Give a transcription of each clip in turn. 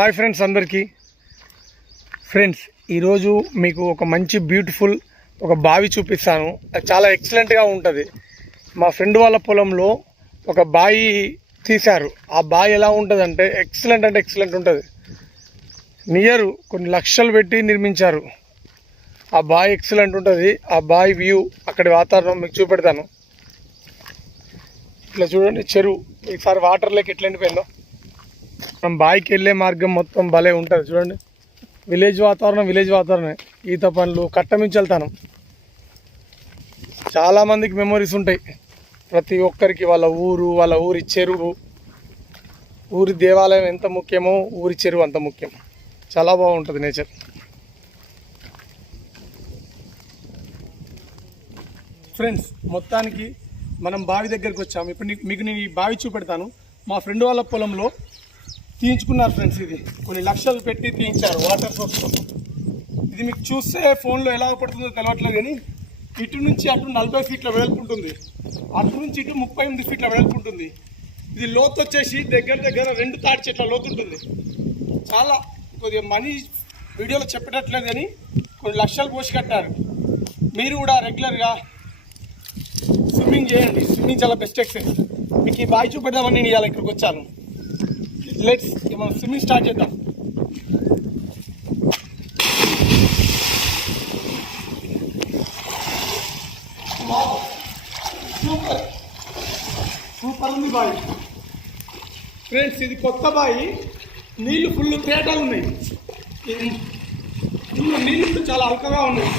Hi friends అందరికీ. Friends ఈరోజు మీకు ఒక మంచి బ్యూటిఫుల్ ఒక బావి చూపిస్తాను. అది చాలా ఎక్సలెంట్గా ఉంటుంది. మా ఫ్రెండ్ వాళ్ళ పొలంలో ఒక బావి తీశారు. ఆ బావి ఎలా ఉంటుందంటే ఎక్సలెంట్ అంటే ఎక్సలెంట్ ఉంటుంది. నియర్ కొన్ని లక్షలు పెట్టి నిర్మించారు. ఆ బావి ఎక్సలెంట్ ఉంటుంది. ఆ బావి వ్యూ అక్కడి వాతావరణం మీకు చూపెడతాను. ఇట్లా చూడండి చెరువు. ఈసారి వాటర్ లేక ఎట్లా ఎండిపోయిందో మనం బాయికి వెళ్ళే మార్గం మొత్తం భలే ఉంటుంది చూడండి. విలేజ్ వాతావరణం విలేజ్ వాతావరణం ఈత పనులు కట్టమించి వెళ్తాను చాలామందికి మెమొరీస్ ఉంటాయి. ప్రతి ఒక్కరికి వాళ్ళ ఊరు వాళ్ళ ఊరి చెరువు. ఊరి దేవాలయం ఎంత ముఖ్యమో ఊరి చెరువు అంత ముఖ్యం. చాలా బాగుంటుంది నేచర్ ఫ్రెండ్స్ మొత్తానికి మనం బావి దగ్గరికి వచ్చాము. ఇప్పుడు మీకు నేను ఈ బావి చూపెడతాను. మా ఫ్రెండ్ వాళ్ళ పొలంలో తీయించుకున్నారు ఫ్రెండ్స్ ఇది. కొన్ని లక్షలు పెట్టి తీయించారు వాటర్ సోర్స్ కోసం. ఇది మీకు చూస్తే ఫోన్లో ఎలా పడుతుందో తెలవట్లేదు కానీ ఇటు నుంచి అటు నలభై ఫీట్ల వెడల్పుంటుంది అటు నుంచి ఇటు ముప్పై ఎనిమిది ఫీట్ల వెడల్పుంటుంది ఇది లోతు వచ్చేసి దగ్గర దగ్గర రెండు తాటి చెట్ల లోతు ఉంటుంది. చాలా కొద్దిగా మనీ వీడియోలో చెప్పేటట్లేదు కానీ కొన్ని లక్షలు పోసి కట్టారు. మీరు కూడా రెగ్యులర్గా స్విమ్మింగ్ చేయండి. స్విమ్మింగ్ చాలా బెస్ట్ ఎక్సైజ్ మీకు ఈ బాయ్ చూపెడదామని నేను ఇవాళ ఇక్కడికి వచ్చాను. లెట్స్ మనం స్విమ్మింగ్ స్టార్ట్ చేద్దాం. సూపర్ సూపర్ ఉంది బాయ్. ఫ్రెండ్స్ ఇది కొత్త బాయి. నీళ్ళు ఫుల్ తేటాలు ఉన్నాయి నీళ్ళు చాలా అల్కగా ఉన్నాయి.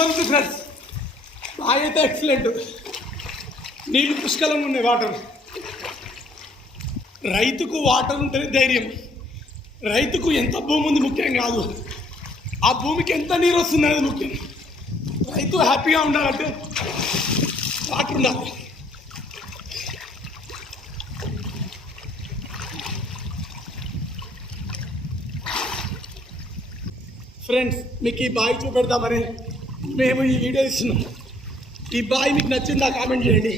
సూపర్ ఫ్రెండ్స్ బాగా అయితే ఎక్సలెంట్ నీళ్ళు పుష్కలంగా ఉన్నాయి వాటర్ రైతుకు వాటర్ ఉంటేనే ధైర్యం. రైతుకు ఎంత భూమి ఉంది ముఖ్యం కాదు. ఆ భూమికి ఎంత నీరు వస్తుంది అనేది ముఖ్యం. రైతు హ్యాపీగా ఉండాలంటే వాటర్ ఉండాలి. ఫ్రెండ్స్ మీకు ఈ బావి చూపెడతామని మేము ఈ వీడియో ఇస్తున్నాం ఈ బాయ్ మీకు నచ్చిందా కామెంట్ చేయండి.